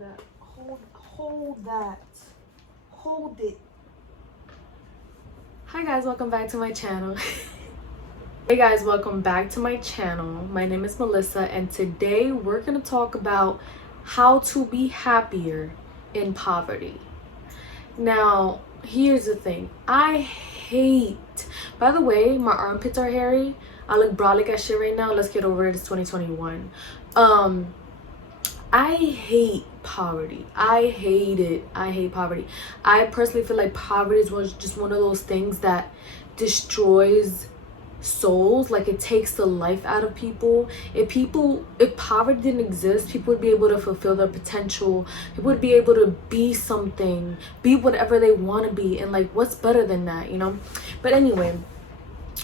that. Hold that. Hold it. Hi guys, welcome back to my channel. Hey guys, welcome back to my channel. My name is Melissa, and today we're gonna talk about how to be happier in poverty. Now, here's the thing. I hate, by the way, my armpits are hairy. I look brolic as shit right now. Let's get over it. It's 2021. I hate poverty. I hate it. I hate poverty. I personally feel like poverty is just one of those things that destroys souls. Like, it takes the life out of people. If poverty didn't exist, people would be able to fulfill their potential. People would be able to be something, be whatever they want to be. And like, what's better than that, you know? But anyway,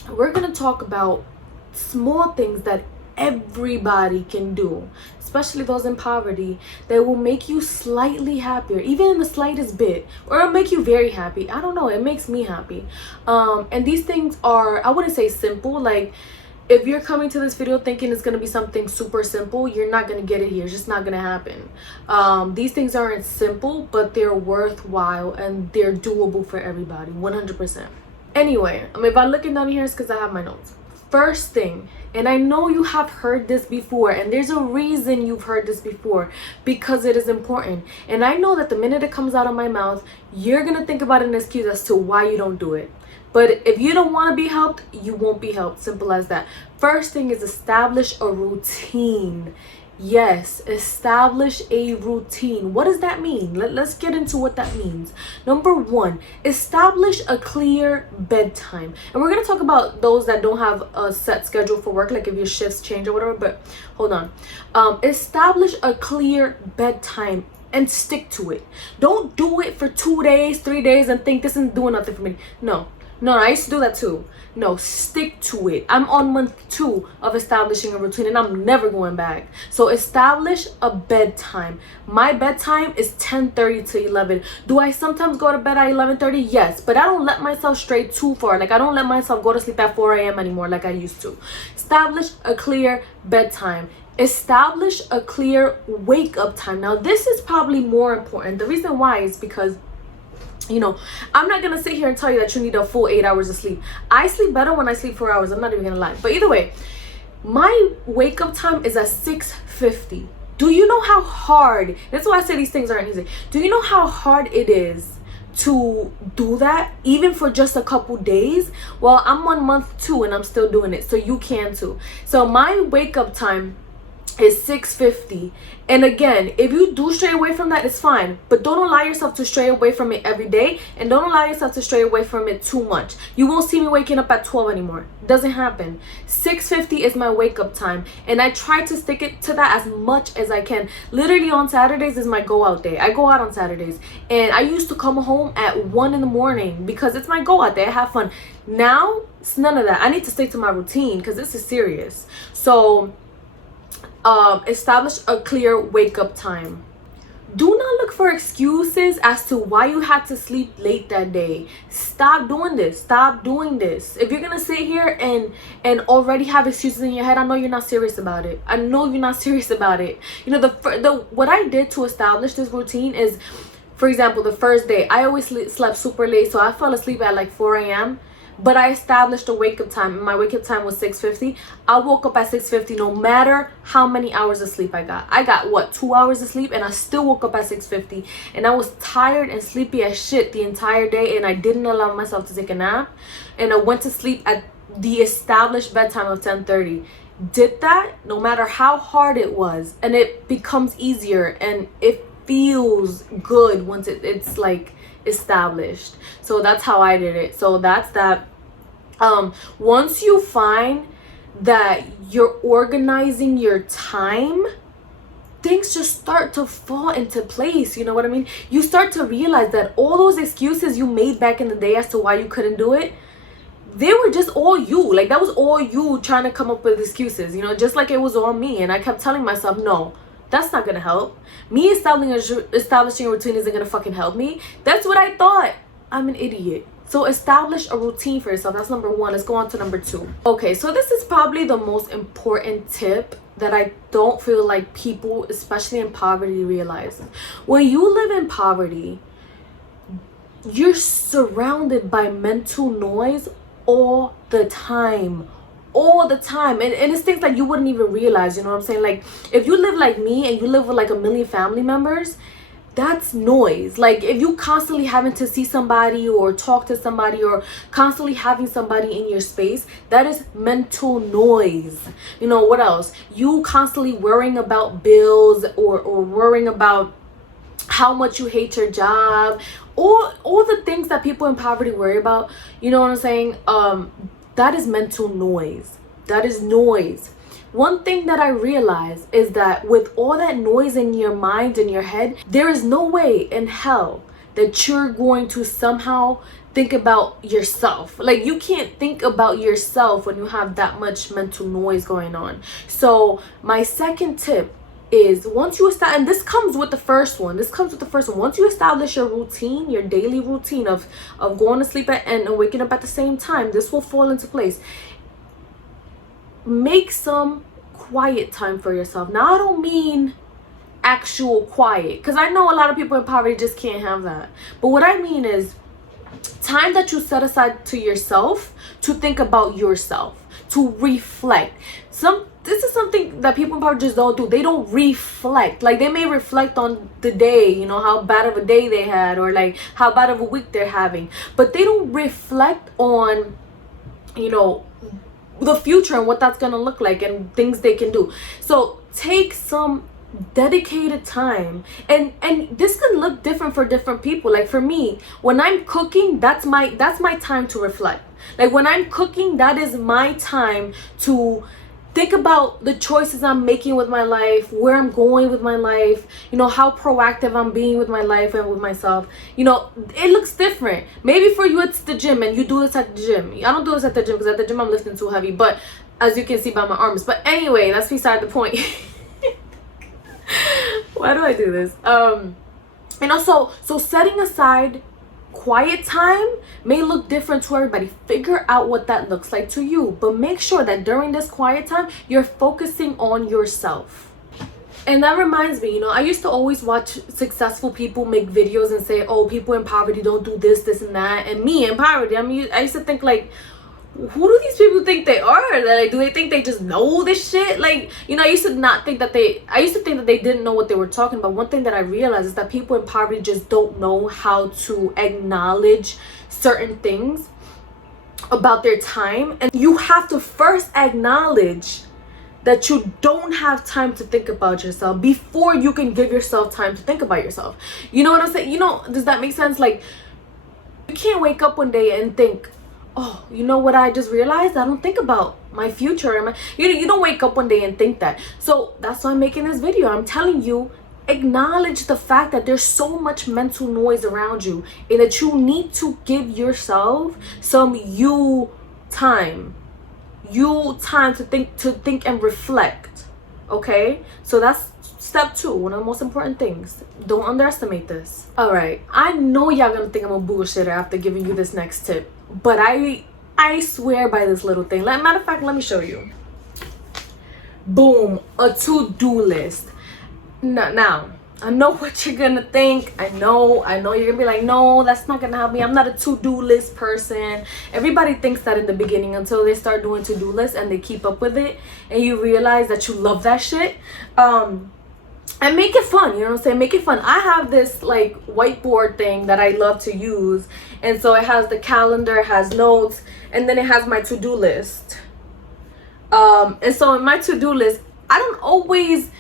we're gonna talk about small things that everybody can do, especially those in poverty, that will make you slightly happier, even in the slightest bit, or it'll make you very happy. I don't know, it makes me happy. And these things are, I wouldn't say simple. Like, if you're coming to this video thinking it's gonna be something super simple, you're not gonna get it here. It's just not gonna happen. These things aren't simple, but they're worthwhile and they're doable for everybody, 100%. Anyway, if I'm looking down here, it's because I have my notes. First thing, and I know you have heard this before, and there's a reason you've heard this before, because it is important. And I know that the minute it comes out of my mouth, you're gonna think about an excuse as to why you don't do it. But if you don't want to be helped, you won't be helped. Simple as that. First thing is establish a routine. Yes, establish a routine. What does that mean? Let's get into what that means. Number one, establish a clear bedtime. And we're going to talk about those that don't have a set schedule for work, like if your shifts change or whatever. But hold on. Establish a clear bedtime and stick to it. Don't do it for 2 days, 3 days and think this isn't doing nothing for me. No, I used to do that too. No, stick to it. I'm on month 2 of establishing a routine and I'm never going back. So establish a bedtime. My bedtime is 10:30 to 11. Do I sometimes go to bed at 11:30? Yes, but I don't let myself stray too far. Like, I don't let myself go to sleep at 4 a.m. anymore like I used to. Establish a clear bedtime. Establish a clear wake up time. Now, this is probably more important. The reason why is because, you know, I'm not gonna sit here and tell you that you need a full 8 hours of sleep. I sleep better when I sleep 4 hours. I'm not even gonna lie. But either way, my wake up time is at 6:50. Do you know how hard, that's why I say these things aren't easy. Do you know how hard it is to do that, even for just a couple days? Well, I'm on month 2 and I'm still doing it, so you can too. So my wake up time is 6:50. And again, if you do stray away from that, it's fine, but don't allow yourself to stray away from it every day, and don't allow yourself to stray away from it too much. You won't see me waking up at 12 anymore. Doesn't happen. 6:50 is my wake up time, and I try to stick it to that as much as I can. Literally on Saturdays is my go out day. I go out on Saturdays, and I used to come home at 1 in the morning because it's my go out day. I have fun. Now it's none of that. I need to stick to my routine because this is serious. So establish a clear wake up time. Do not look for excuses as to why you had to sleep late that day. Stop doing this. Stop doing this. If you're gonna sit here and already have excuses in your head, I know you're not serious about it. I know you're not serious about it. You know, the what I did to establish this routine is, for example, the first day I always slept super late, so I fell asleep at like 4 a.m. But I established a wake up time. My wake up time was 6:50. I woke up at 6:50 no matter how many hours of sleep I got. I got what, 2 hours of sleep, and I still woke up at 6:50. And I was tired and sleepy as shit the entire day, and I didn't allow myself to take a nap. And I went to sleep at the established bedtime of 10:30. Did that no matter how hard it was, and it becomes easier and it feels good once it's like established. So that's how I did it. So that's that. Once you find that you're organizing your time, things just start to fall into place. You know what I mean? You start to realize that all those excuses you made back in the day as to why you couldn't do it, they were just all you. Like, that was all you trying to come up with excuses, you know, just like it was all me. And I kept telling myself, no, that's not gonna help. Me establishing a routine isn't gonna fucking help me. That's what I thought. I'm an idiot. So establish a routine for yourself. That's number one. Let's go on to number two. Okay, so this is probably the most important tip that I don't feel like people, especially in poverty, realize. When you live in poverty, you're surrounded by mental noise all the time. And it's things that you wouldn't even realize. You know what I'm saying? Like, if you live like me and you live with like a million family members, that's noise. Like, if you constantly having to see somebody or talk to somebody or constantly having somebody in your space, that is mental noise. You know what else? You constantly worrying about bills or worrying about how much you hate your job, all the things that people in poverty worry about. You know what I'm saying? That is mental noise. That is noise. One thing that I realize is that with all that noise in your mind, in your head, there is no way in hell that you're going to somehow think about yourself. Like, you can't think about yourself when you have that much mental noise going on. So my second tip is, once you establish, and this comes with the first one, once you establish your routine, your daily routine of going to sleep and waking up at the same time, this will fall into place. Make some quiet time for yourself. Now, I don't mean actual quiet, because I know a lot of people in poverty just can't have that. But what I mean is time that you set aside to yourself, to think about yourself, to reflect. This is something that people in poverty just don't do. They don't reflect. Like, they may reflect on the day, you know, how bad of a day they had, or like how bad of a week they're having, but they don't reflect on, you know, the future and what that's gonna look like and things they can do. So take some dedicated time, and this can look different for different people. Like, for me, when I'm cooking, that's my time to reflect. Like, when I'm cooking, that is my time to think about the choices I'm making with my life, where I'm going with my life, you know, how proactive I'm being with my life and with myself. You know, it looks different. Maybe for you it's the gym and you do this at the gym. I don't do this at the gym because at the gym I'm lifting too heavy, but as you can see by my arms. But anyway, that's beside the point. Why do I do this? You know, so setting aside quiet time may look different to everybody. Figure out what that looks like to you, but make sure that during this quiet time you're focusing on yourself. And that reminds me, you know, I used to always watch successful people make videos and say, oh, people in poverty don't do this and that. And me in poverty, I used to think, like, who do these people think they are? Like, do they think they just know this shit? Like, you know, I used to think that they didn't know what they were talking about. One thing that I realized is that people in poverty just don't know how to acknowledge certain things about their time. And you have to first acknowledge that you don't have time to think about yourself before you can give yourself time to think about yourself. You know what I'm saying? You know, does that make sense? Like, you can't wake up one day and think, oh, you know what I just realized? I don't think about my future. You don't wake up one day and think that. So that's why I'm making this video. I'm telling you, acknowledge the fact that there's so much mental noise around you and that you need to give yourself some time to think and reflect. Okay? So that's step 2, one of the most important things. Don't underestimate this. All right, I know y'all gonna think I'm a bullshitter after giving you this next tip, but I swear by this little thing. Matter of fact, let me show you. Boom, a to-do list. Now, I know what you're gonna think. I know you're gonna be like, no, that's not gonna help me. I'm not a to-do list person. Everybody thinks that in the beginning until they start doing to-do lists and they keep up with it and you realize that you love that shit. And make it fun, you know what I'm saying? Make it fun. I have this like whiteboard thing that I love to use. And so it has the calendar, it has notes, and then it has my to-do list. And so in my to-do list, I don't always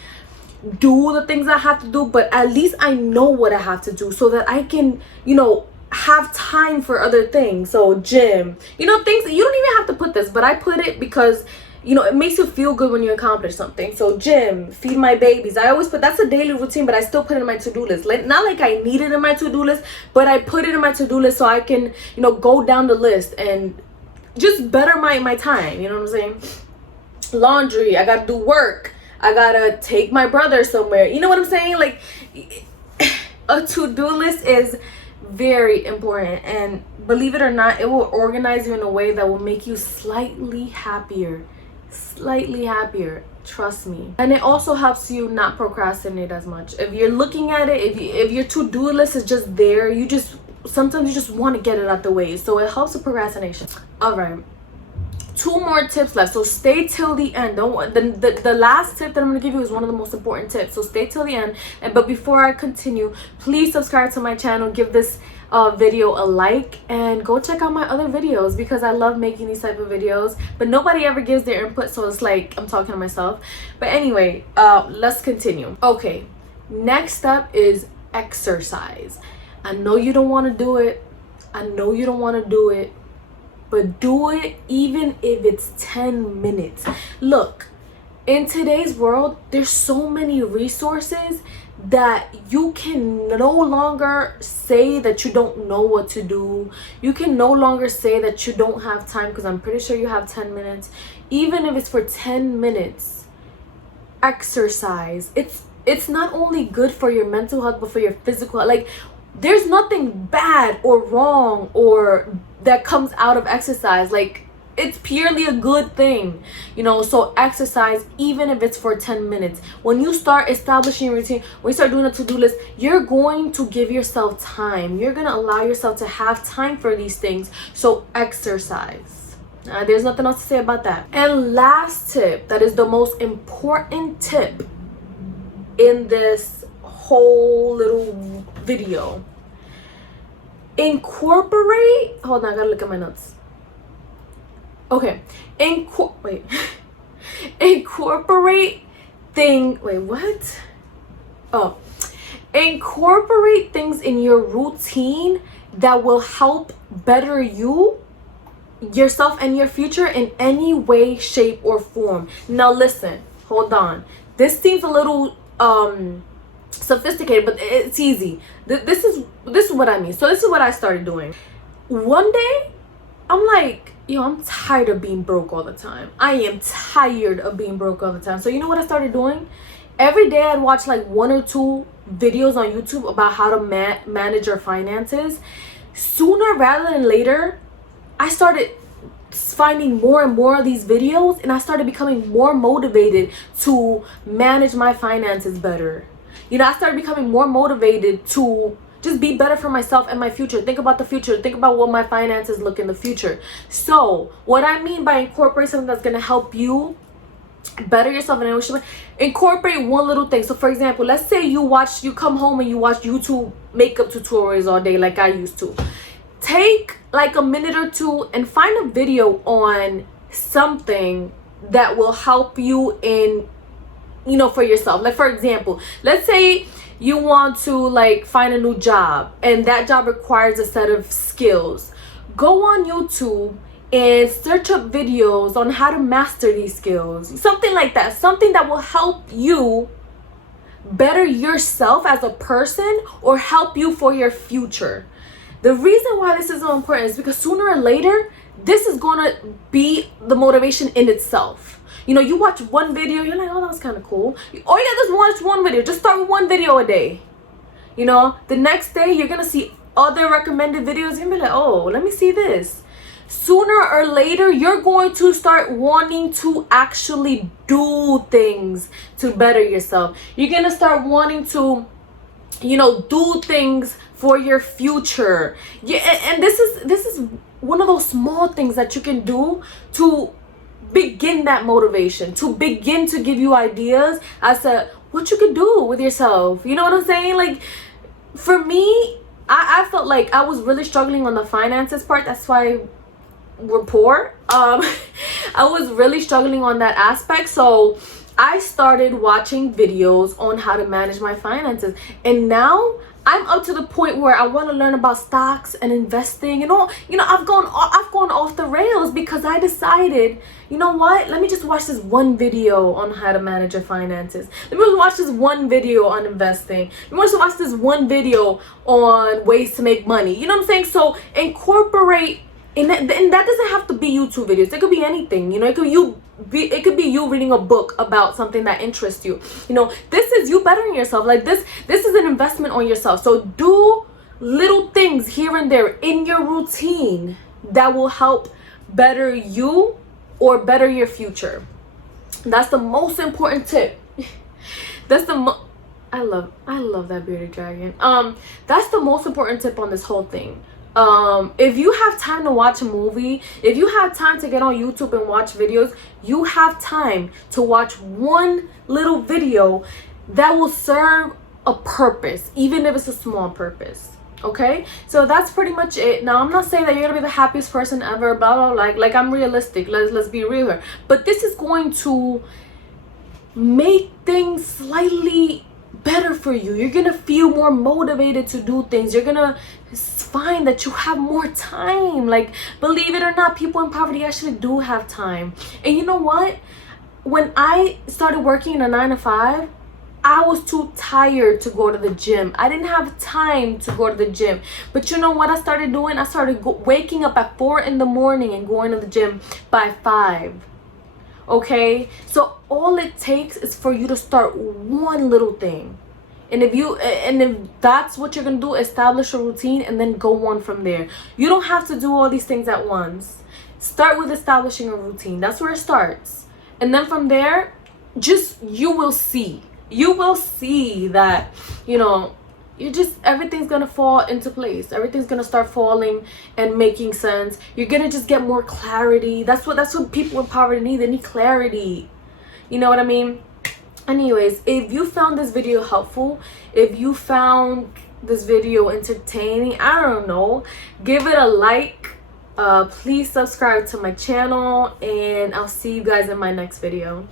do the things I have to do, but at least I know what I have to do so that I can, you know, have time for other things. So gym, you know, things, you don't even have to put this, but I put it because, you know, it makes you feel good when you accomplish something. So gym, feed my babies. I always put, that's a daily routine, but I still put it in my to-do list. Like, not like I need it in my to-do list, but I put it in my to-do list so I can, you know, go down the list and just better my time. You know what I'm saying? Laundry, I gotta do work. I gotta take my brother somewhere. You know what I'm saying? Like, a to-do list is very important. And believe it or not, it will organize you in a way that will make you slightly happier. Slightly happier, trust me. And it also helps you not procrastinate as much. If you're looking at it, if your to-do list is just there, sometimes you just want to get it out the way, so it helps with procrastination. All right, 2 more tips left, so stay till the end. The last tip that I'm gonna give you is one of the most important tips, so stay till the end. But before I continue, please subscribe to my channel, give this video a like, and go check out my other videos, because I love making these type of videos, but nobody ever gives their input, so it's like I'm talking to myself. But anyway, let's continue. Okay, next up is exercise. I know you don't want to do it, but do it even if it's 10 minutes. Look, in today's world, there's so many resources that you can no longer say that you don't know what to do. You can no longer say that you don't have time, because I'm pretty sure you have 10 minutes. Even if it's for 10 minutes, exercise. It's not only good for your mental health, but for your physical health. Like, there's nothing bad or wrong or that comes out of exercise. Like, it's purely a good thing, you know. So exercise, even if it's for 10 minutes. When you start establishing a routine, when you start doing a to-do list, you're going to give yourself time. You're going to allow yourself to have time for these things. So exercise. There's nothing else to say about that. And last tip, that is the most important tip in this whole little video. Incorporate, hold on, I gotta look at my notes. Okay, incorporate things in your routine that will help better yourself and your future in any way, shape, or form. Now listen, hold on. This seems a little sophisticated, but it's easy. This is what I mean. So this is what I started doing. One day, I'm like, yo, I'm tired of being broke all the time. I am tired of being broke all the time. So you know what I started doing? Every day I'd watch like 1 or 2 videos on YouTube about how to manage your finances. Sooner rather than later, I started finding more and more of these videos, and I started becoming more motivated to manage my finances better. You know, I started becoming more motivated to just be better for myself and my future. Think about the future. Think about what my finances look in the future. So what I mean by incorporate something that's going to help you better yourself, and incorporate one little thing. So for example, let's say you come home and you watch YouTube makeup tutorials all day like I used to. Take like a minute or 2 and find a video on something that will help you in, you know, for yourself. Like for example, let's say you want to like find a new job, and that job requires a set of skills. Go on YouTube and search up videos on how to master these skills. Something like that. Something that will help you better yourself as a person or help you for your future. The reason why this is so important is because sooner or later, this is gonna be the motivation in itself. You know, you watch one video, you're like, oh, that was kind of cool. All you gotta do is watch one video. Just start with one video a day. You know, the next day you're gonna see other recommended videos. You're gonna be like, oh, let me see this. Sooner or later, you're going to start wanting to actually do things to better yourself. You're gonna start wanting to, you know, do things for your future. Yeah, and this is one of those small things that you can do to begin that motivation, to begin to give you ideas as to what you could do with yourself. You know what I'm saying? Like, for me, I felt like I was really struggling on the finances part. That's why we're poor. I was really struggling on that aspect. So I started watching videos on how to manage my finances, and now I'm up to the point where I want to learn about stocks and investing and all. You know, I've gone off the rails because I decided, you know what? Let me just watch this one video on how to manage your finances. Let me watch this one video on investing. Let me just watch this one video on ways to make money. You know what I'm saying? So incorporate, and that doesn't have to be YouTube videos. It could be anything. You know, it could be you reading a book about something that interests you. You know, this is you bettering yourself. Like this is an investment on yourself. So do little things here and there in your routine that will help better you or better your future. That's the most important tip. That's the I love that bearded dragon. That's the most important tip on this whole thing. If you have time to watch a movie, if you have time to get on YouTube and watch videos, you have time to watch one little video that will serve a purpose, even if it's a small purpose. Okay, so that's pretty much it. Now, I'm not saying that you're gonna be the happiest person ever, blah blah blah. Like I'm realistic. Let's be real here. But this is going to make things slightly better for you. You're gonna feel more motivated to do things. You're gonna find that you have more time. Like, believe it or not, people in poverty actually do have time. And you know what? When I started working in a 9 to 5, I was too tired to go to the gym. I didn't have time to go to the gym. But you know what I started doing? I started waking up at 4 in the morning and going to the gym by 5. Okay? So all it takes is for you to start one little thing. And if that's what you're going to do, establish a routine and then go on from there. You don't have to do all these things at once. Start with establishing a routine. That's where it starts. And then from there, you will see. You will see that, everything's gonna fall into place. Everything's gonna start falling and making sense. You're gonna just get more clarity. That's what people in poverty need. They need clarity. You know what I mean? Anyways, if you found this video helpful, if you found this video entertaining, I don't know, give it a like. Please subscribe to my channel, and I'll see you guys in my next video.